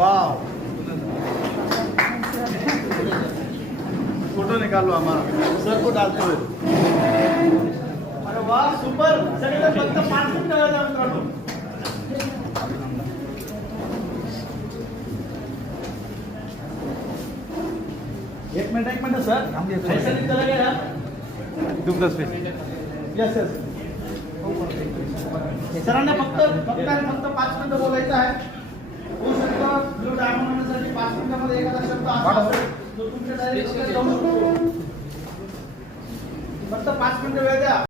वाह, फोटो निकालो हमारा, सर को डालते हुए। अरे वाह, सुपर। सगळे फक्त 5 मिनिटं झाले मित्रांनो। एक मिनिट सर, ऐसा नहीं चला गया। यस यस सरांना फक्त 5 मिनिटं बोलायचं आहे। होऊ शकतं ब्लू डायमंड होण्यासाठी 5 मिनिटांमध्ये एखादा शब्द असा असेल जो तुमच्या डायरेक्ट जाऊ शकतो। फक्त 5 मिनिटं वेळ द्या।